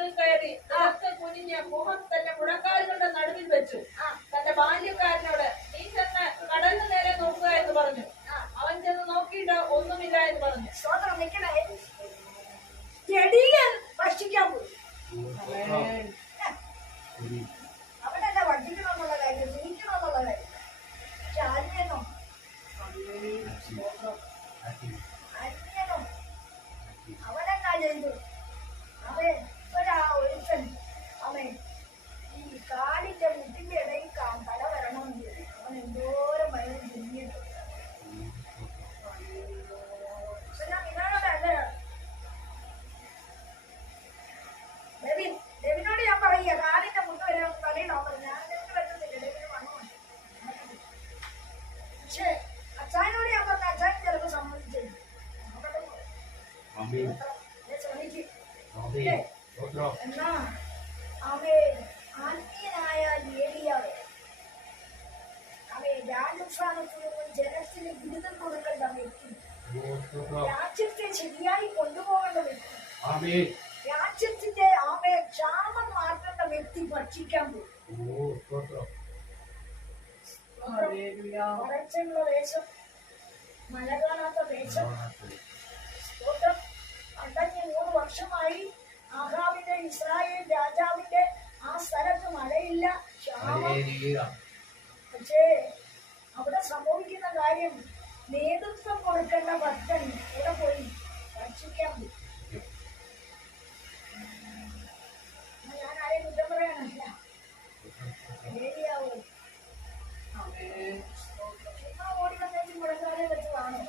മുകളിൽ കയറി കുനിഞ്ഞ് മുഖം തന്റെ മുഴങ്കാലുകളുടെ നടുവിൽ വെച്ചു. തന്റെ ബാല്യക്കാരനോട് നീ ചെന്ന് കടലിന് നേരെ നോക്കുക എന്ന് പറഞ്ഞു. അവൻ ചെന്ന് നോക്കിയിട്ട് ഒന്നുമില്ല എന്ന് പറഞ്ഞു. ഭക്ഷിക്കാൻ പോയി. അവനെന്നെ വഞ്ചിക്കണമെന്നുള്ള കാര്യം, ജീവിക്കണമെന്നുള്ള കാര്യം. പക്ഷെ അന്യനോ അവനെന്നാ ചെയ്തു? അവൻ ഒരുത്തൻ അവൻ ഈ കാടിന്റെ മുട്ടിന്റെ ഇടയിൽ തല വരണമെങ്കിൽ അവൻ എന്തോരം വയറും തിന്നിയിട്ടുണ്ട്. ഞാൻ ഇതാണ് ഡെവിനോട് ഞാൻ പറയുക, കാലിന്റെ മുട്ട് വരെ തലയിടാൻ പറഞ്ഞു. ഞാൻ ഡെവിന് പറ്റുന്നില്ല, ഡെവിന് വണ്ണമാണ്. പക്ഷേ അച്ഛനോട് ഞാൻ പറഞ്ഞു, അച്ഛൻ ചിലപ്പോൾ സമ്മതിച്ചില്ല. എന്നാ അവൻ ആത്മീയനായ ഏലിയാവ് അവൻ രാജസ്ഥാനത്ത് നിന്ന് ജനത്തിന് ബിരുദം കൊടുക്കേണ്ട വ്യക്തി, രാജ്യത്തെ ശരിയായി കൊണ്ടുപോകേണ്ട വ്യക്തി, രാജ്യത്തിന്റെ ക്ഷാമം മാറ്റേണ്ട വ്യക്തി ഭക്ഷിക്കാൻ പോകും. വരച്ചുള്ള ദേശം, മഴ കാണാത്ത ദേശം. 3 വർഷമായി ആഹാബിന്റെ ഇസ്രായേൽ രാജാവിന്റെ ആ സ്ഥലത്ത് മഴയില്ല, ക്ഷാമം. പക്ഷേ അവിടെ സംഭവിക്കുന്ന കാര്യം, നേതൃത്വം കൊടുക്കേണ്ട ഭക്തൻ ഇവിടെ പോയി ഭക്ഷിക്കാൻ പോയി. ഞാൻ ആരെയും കുറ്റം പറയാനല്ല, ഏരിയാവ് ഓടി വന്നേച്ച് മുഴങ്കാലെ വെച്ച് കാണും.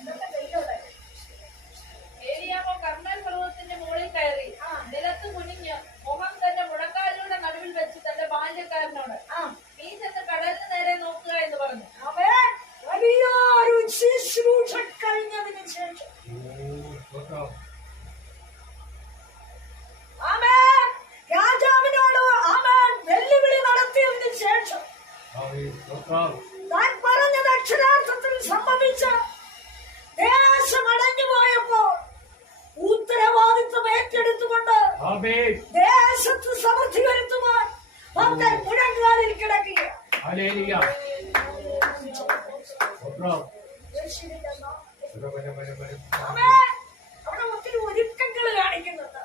എന്തൊക്കെ ചെയ്തോടെ? ഏലിയാവ് കർമ്മൽ പർവ്വതത്തിന്റെ മുകളിൽ കയറി നിലത്ത് കുനിഞ്ഞ് മുഖം തന്റെ മുഴങ്കാലുകളുടെ നടുവിൽ വെച്ച് തന്റെ ബാല്യക്കാരനോട് നീ ചെന്ന് കടലിന് നേരെ നോക്കുക എന്ന് പറഞ്ഞു. അവൻ വലിയൊരു ശുശ്രൂഷ കഴിഞ്ഞതിന് ശേഷം രാജാവിനോട് അവൻ വെല്ലുവിളി നടത്തിയതിന് ശേഷം താൻ പറഞ്ഞത് അക്ഷരാർത്ഥത്തിൽ സംഭവിച്ച ദേശം അടഞ്ഞു പോയപ്പോൾ ഉത്തരവാദിത്വം ഏറ്റെടുത്തുകൊണ്ട് ദേശത്ത് സമൃദ്ധി വരുത്തുവാൻ ഭക്തൻ മുഴങ്കാലിൽ കിടക്കുക. അവിടെ ഒത്തിരി ഒരുക്കങ്ങൾ കാണിക്കുന്നുണ്ട്.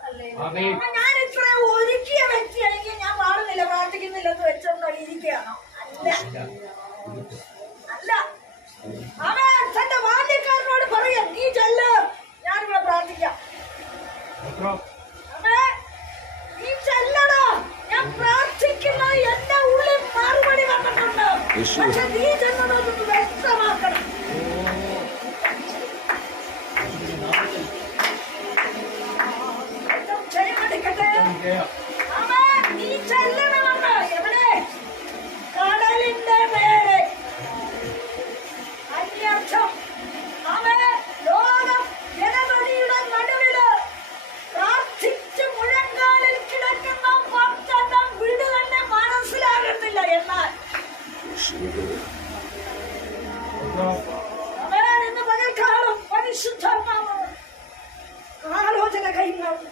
ഞാൻ ഇത്ര ഒരുക്കിയ വ്യക്തിയാണെങ്കിൽ ഞാൻ പാടുന്നില്ല, പ്രാർത്ഥിക്കുന്നില്ലെന്ന് വെച്ചോണ്ട് ഇരിക്കുകയാണോ? അല്ല, അവൻ തന്റെ ബാല്യക്കാരനോട് പറയാം, നീ ചെല്ല്, ഞാനിവിടെ പ്രാർത്ഥിക്കാം. നീ ചെല്ലടാ, ഞാൻ പ്രാർത്ഥിക്കുന്ന എന്റെ ഉള്ളിൽ മറുപടി വന്നിട്ടുണ്ട്. പക്ഷെ നീ ചെന്നതൊന്ന് വ്യക്തമാക്കണം. നീ ചെല്ലണമെന്ന് എവിടെ? കടലിന്റെ മേലെ. അന്യർത്ഥം ലോകം ജനതയുടെ നടുവില് പ്രാർത്ഥിച്ച് മുഴങ്കാലിൽ കിടക്കുന്ന ഭക്തന്റെ വീട് തന്നെ മനസ്സിലാകത്തില്ല. എന്നാൽ ഇന്ന് പകൽക്കാലം പരിശുദ്ധാത്മാവ് ആലോചന കൈമാറും.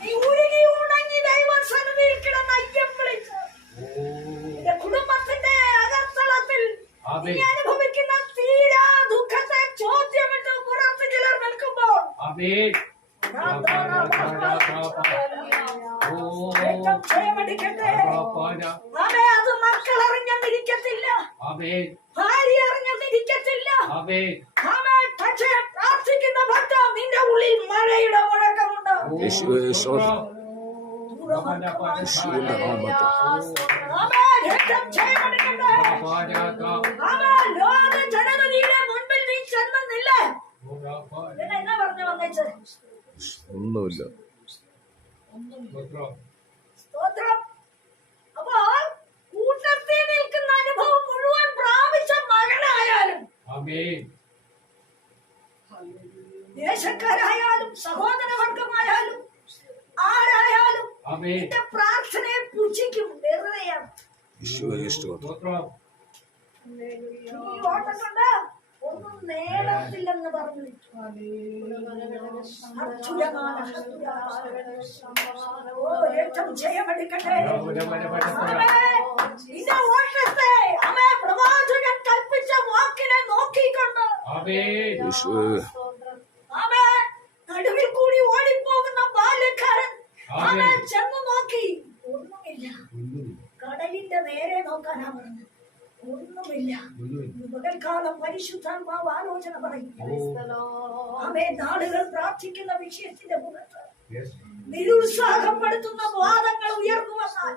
നീ ഉരുകി ഉണങ്ങി ദൈവസന്നിധിയിൽ കിടന്ന് അയ്യം വിളിച്ച് നിന്റെ കുടുംബത്തിന്റെ അകത്തളത്തിൽ നീ അനുഭവിക്കുന്ന തീരാ ദുഃഖത്തെ ചോദ്യമിട്ട് പുറത്ത് ചിലർ നിൽക്കുമ്പോൾ അത് മക്കൾ അറിഞ്ഞിരിക്കത്തില്ല, ഭാര്യ അറിഞ്ഞിരിക്കത്തില്ല. പക്ഷേ പ്രാർത്ഥിക്കുന്ന ഭക്ത നിന്റെ ഉള്ളിൽ മഴയുടെ മുഴക്കമുണ്ട്. ലോക ജനതയുടെ മുൻപിൽ നീ ചെന്നില്ലേ? എന്നാ പറഞ്ഞു വന്നേച്ച്? ഒന്നുമില്ല. സ്തോത്രം. അപ്പോ കൂട്ടത്തിൽ നിൽക്കുന്ന അനുഭവം മുഴുവൻ പ്രാപിച്ച മകനായാലും ദേശക്കാരായാലും സഹോദരവർഗമായാലും ആരായാലും എന്റെ പ്രാർത്ഥനയെ പുച്ഛിക്കും. വെറുതെയാണ്. ഈ ഓട്ടത്തുണ്ട് ഒന്നും നേടത്തില്ലെന്ന് പറഞ്ഞു. ഓ, ഏറ്റവും ജയമെടുക്കട്ടെ. നിന്റെ ഓട്ടത്തെ അവൻ പ്രവാചകൻ കൽപ്പിച്ച വാക്കിനെ നോക്കിക്കൊണ്ട് അവൻ നടുവിൽ കൂടി ഓടിപ്പോകുന്ന ബാല്യക്കാരൻ അവൻ ചെന്ന് നോക്കി. ഒന്നുമില്ല. കടലിന്റെ നേരെ നോക്കാനാ പറഞ്ഞത്. ഒന്നുമില്ല. പകൽക്കാലം പരിശുദ്ധാത്മാവ് ആലോചന പറയും. അവൻ നാടുകൾ പ്രാർത്ഥിക്കുന്ന വിഷയത്തിന്റെ മുഖത്ത് നിരുത്സാഹപ്പെടുത്തുന്ന വാദങ്ങൾ ഉയർന്നു വന്നാൽ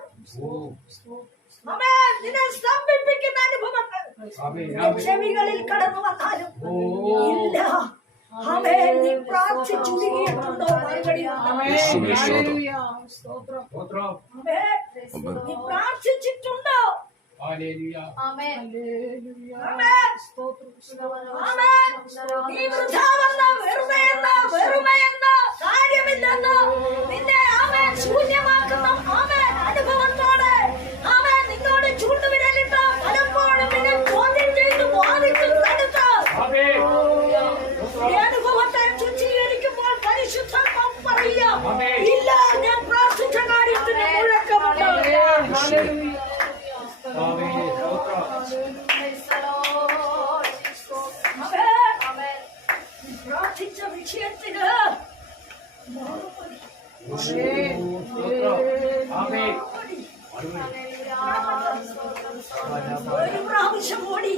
അവൻ നിന്നെ സ്തംഭിപ്പിക്കുന്ന അനുഭവങ്ങൾ ചെവികളിൽ കടന്നു വന്നാലും ഇല്ല. അവൻ നീ പ്രാർത്ഥിച്ചുരുകിയിട്ടുണ്ടോ? മറുപടി നീ പ്രാർത്ഥിച്ചിട്ടുണ്ടോ? നീ വൃഥാവെന്ന് വെറുമയെന്ന് കാര്യമില്ലെന്ന് നിന്നെ അവൻ ശൂന്യമാക്കുന്ന അവൻ അനുഭവത്തോടെ അവൻ നിന്നോട് ചൂണ്ടുവിരലിട്ട് പലപ്പോഴും നിന്നെ ചോദ്യം ചെയ്ത് വാദിക്കുന്നടുത്ത് ഈ അനുഭവത്തെ ശുചീകരിക്കുമ്പോൾ പരിശുദ്ധാത്മാവ് പറയാം, ഇല്ല, ഞാൻ പ്രാർത്ഥിച്ച കാര്യത്തിന് മുഴക്കമുണ്ട്. പ്രാർത്ഥിച്ച വിഷയത്തിന് ഒരു പ്രാവശ്യം ഓടി,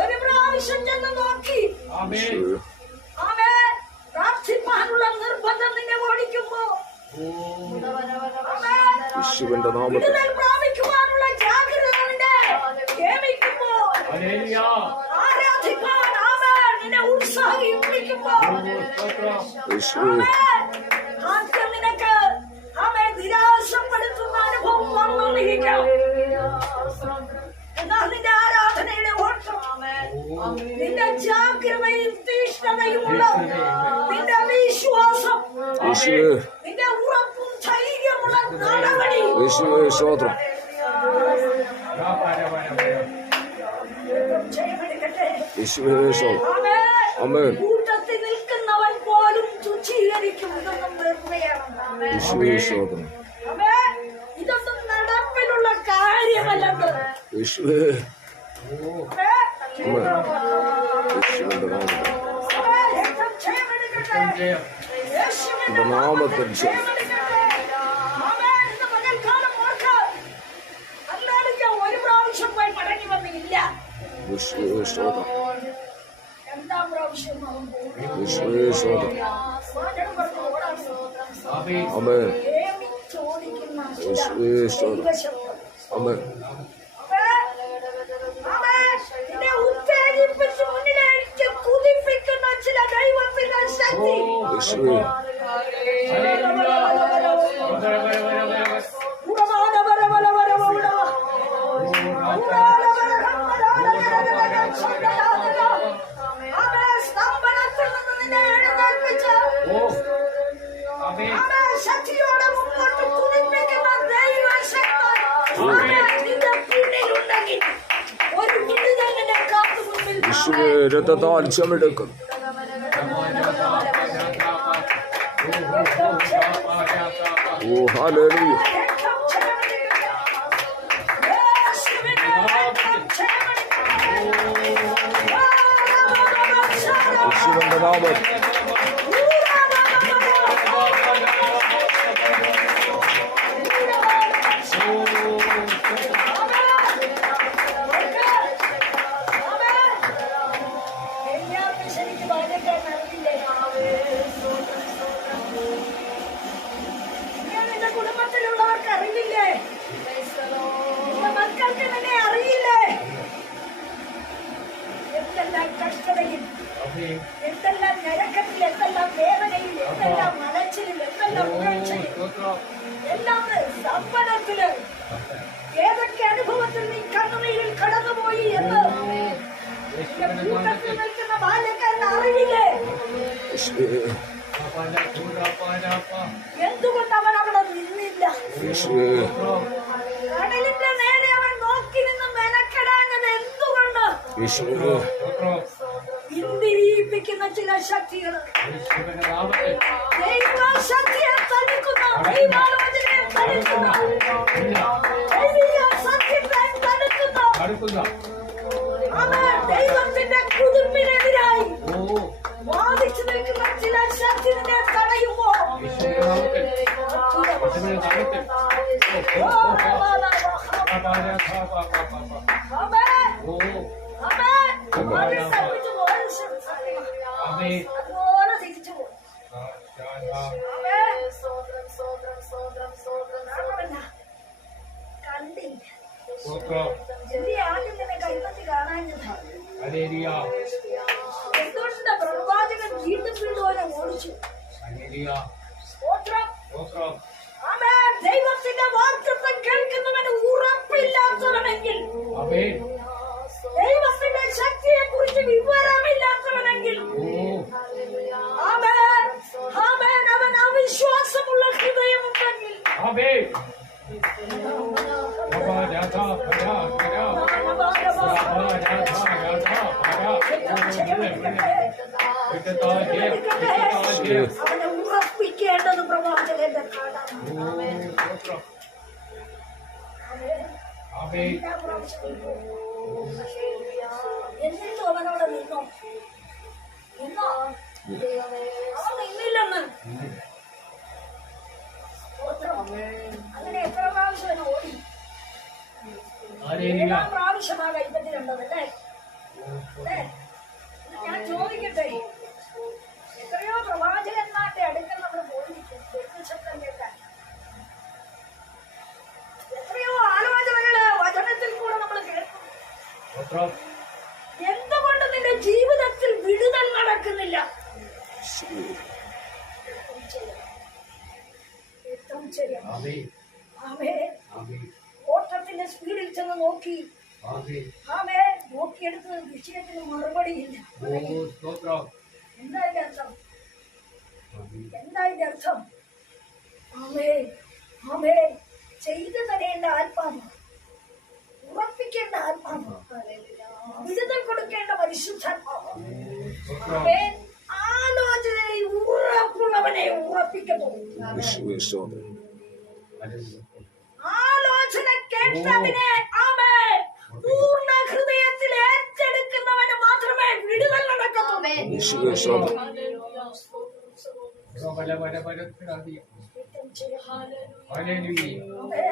ഒരു പ്രാവശ്യം ചെന്ന് നോക്കി. അവൻ പ്രാർത്ഥിപ്പാനുള്ള നിർബന്ധം നിന്നെ ഓടിക്കുമ്പോ വിടുതൽ പ്രാപിക്കുവാനുള്ള ജാഗ്രത നിന്നെ ക്ഷേമിക്കുമ്പോ ആരാധിക്കാൻ അവൻ നിന്നെ ഉത്സാഹിപ്പിക്കുമ്പോ ആദ്യം നിനക്ക് അവൻ നിരാശപ്പെടുത്തുന്ന അനുഭവം വന്നിരിക്കാം. എന്നാൽ നിന്റെ ആരാധനയുടെ ഓട്ടം, നിന്റെ ജാഗ്രതയിൽ തീഷ്ണതയുമുള്ള നിന്റെ വിശ്വാസം, നിന്റെ ഉറപ്പും ധൈര്യമുള്ള നടപടി കൂട്ടത്തിൽ നിൽക്കുന്നവൻ പോലും ശുചീകരിക്കുന്നതും ഇതൊന്നും നടപ്പിലുള്ള കാര്യമല്ലെന്ന് നാമത്തിൽ ഒരു പ്രാവശ്യം പോയി മടങ്ങി വന്നില്ല. രണ്ടാം പ്രാവശ്യം ഉത്തേജിപ്പിച്ച് മുന്നിലേക്ക് കുതിപ്പിക്കുന്ന ചില ദൈവത്തിന്റെ ശക്തി സ്തംഭനത്തിൽ നിന്ന് നിന്നെ എഴുന്നേൽപ്പിച്ച് ശക്തിയോടെ മുമ്പോട്ട് കുതിപ്പിക്കുന്ന ദൈവശക്തി നിന്റെ പിന്നിലുണ്ടെങ്കിൽ ഒരു വിടുതൽ നിന്നെ കാത്തു മുന്നിൽ രഥത്താൽ ചുമടെടുക്കും. ഓ ഹല്ലേലൂയ. യേശുവിന്റെ നാമത്തിൽ കുടുംബത്തിലുള്ളവർക്ക് അറിയില്ലേ? മക്കൾക്ക് നിന്നെ അറിയില്ലേ? എന്തെല്ലാം കഷ്ടതയിൽ, എന്തെല്ലാം ഞരക്കത്തിൽ, എന്തെല്ലാം വേദനയിൽ, എന്തെല്ലാം മലച്ചിലിൽ, എന്തെല്ലാം ഉയർച്ചയിൽ, എല്ലാം സമ്പന്നത്തില് ഏതൊക്കെ അനുഭവത്തിൽ നീ കണ്ണുനീരിൽ കടന്നുപോയി എന്ന് കൂട്ടത്തിൽ നിൽക്കുന്ന ബാല്യക്കാരന് അറിയില്ലേ? എന്തുകൊണ്ട് അവൻ അവിടെ നിന്നില്ല? കടലിന്റെ നേരെ അവൻ നോക്കി നിന്ന് യേശുവേ പിന്തിരിപ്പിക്കുന്ന ചില ശക്തികൾ യേശുവിന്റെ നാമത്തിൽ ദൈവശക്തിയെ തടുക്കുന്ന, ദൈവാലോചനയെ തടുക്കുന്ന, ദൈവീയ സത്യത്തെ തടുക്കുന്ന, അടുക്കുന്ന ആമേൻ, ദൈവത്തിന്റെ കുതിർപ്പിനെതിരായി ഓ വാദിച്ചു നിൽക്കുന്ന ചില ശക്തിയെ തടയുമോ? യേശുവിന്റെ നാമത്തിൽ യേശുവിന്റെ നാമത്തിൽ ഓ, ആമേൻ, ഓ ആമേൻ. ആമേൻ. തപ്പിച്ചു പോകാൻ ആമേൻ അതുപോലെ തിരിച്ചു പോകും. ആമേൻ. ആമേൻ. കണ്ടില്ല. സ്തോത്രം എന്റെ ആദ്യം തന്നെ കൈപ്പത്തി കാണാഞ്ഞതാ. ഹല്ലേലൂയ എന്തുകൊണ്ട് പ്രവാചകൻ വീണ്ടും വീണ്ടും അവനെ ഓടിച്ചു? ഹല്ലേലൂയ സ്തോത്രം. സ്തോത്രം ആമേൻ. ദൈവത്തിന്റെ വാഗ്ദത്തം കേൾക്കുന്നവന് ഉറപ്പില്ലാത്തവനെങ്കിൽ, ആമേൻ ദൈവത്തിന്റെ ശക്തിയെ കുറിച്ച് വിവരമില്ലാത്തവനെങ്കിൽ, ഓ ആമേൻ, ആമേൻ, അവൻ അവിശ്വാസമുള്ള ഹൃദയമുണ്ടെങ്കിൽ, ആമേൻ ബാബാ രാധാ പരാ പരാ ബാബാ രാധാ രാധാ പരാ അവനെ ഉറപ്പിക്കേണ്ടത് പ്രവാചകന്റെ കാടാണ്. സ്തോത്രം ആമേൻ എല്ലാ പ്രാവശ്യവും എന്നിട്ടും അവനോട് നിന്നോ? അവൻ നിന്നില്ലെന്ന്. അങ്ങനെ എത്ര പ്രാവശ്യം അവൻ ഓടി? ഹല്ലേലൂയ ഏഴാം പ്രാവശ്യമാ കൈപ്പറ്റി കണ്ടതല്ലേ? അല്ലേ? ഞാൻ ചോദിക്കട്ടെ, എത്രയോ പ്രവാചകന്മാരുടെ അടുക്കൽ നമ്മൾ പോയിരിക്കും ദൈവശബ്ദം കേൾക്കാൻ. എത്രയോ ആലോചനകള് വചനത്തിൽ കൂടെ നമ്മൾ കേൾക്കും. സ്തോത്രം എന്തുകൊണ്ട് നിന്റെ ജീവിതത്തിൽ വിടുതൽ നടക്കുന്നില്ല? ഏറ്റവും ശരിയാ. ആമേൻ ആമേൻ. ആമേൻ ഓട്ടത്തിന്റെ സ്പീഡിൽ ചെന്ന് നോക്കി, ആമേൻ ആമേൻ, നോക്കിയെടുത്ത് വിഷയത്തിന് മറുപടിയില്ല. ഓ സ്തോത്രം എന്താ ഇതിന്റെ അർത്ഥം? ആമേൻ എന്താ ഇതിന്റെ അർത്ഥം? ആമേൻ, ആമേൻ. ചെയ്തു തരേണ്ട ആത്മാവ്, ഉറപ്പിക്കേണ്ട ആത്മാവ്, വിടുതൽ കൊടുക്കേണ്ട പരിശുദ്ധാത്മാവ്, ആമേൻ, ആലോചനയിൽ ഉറപ്പുള്ളവനെ ഉറപ്പിക്കുന്നു. യേശുവേ സ്തോത്രം ഹല്ലേലൂയ ആലോചന കേട്ടതിനെ, ആമേൻ, പൂർണ്ണ ഹൃദയത്തിൽ ഏറ്റെടുക്കുന്നവന് മാത്രമേ വിടുതൽ നടക്കത്തുള്ളൂ. യേശുവേ സ്തോത്രം ഹല്ലേലൂയ ആമേൻ.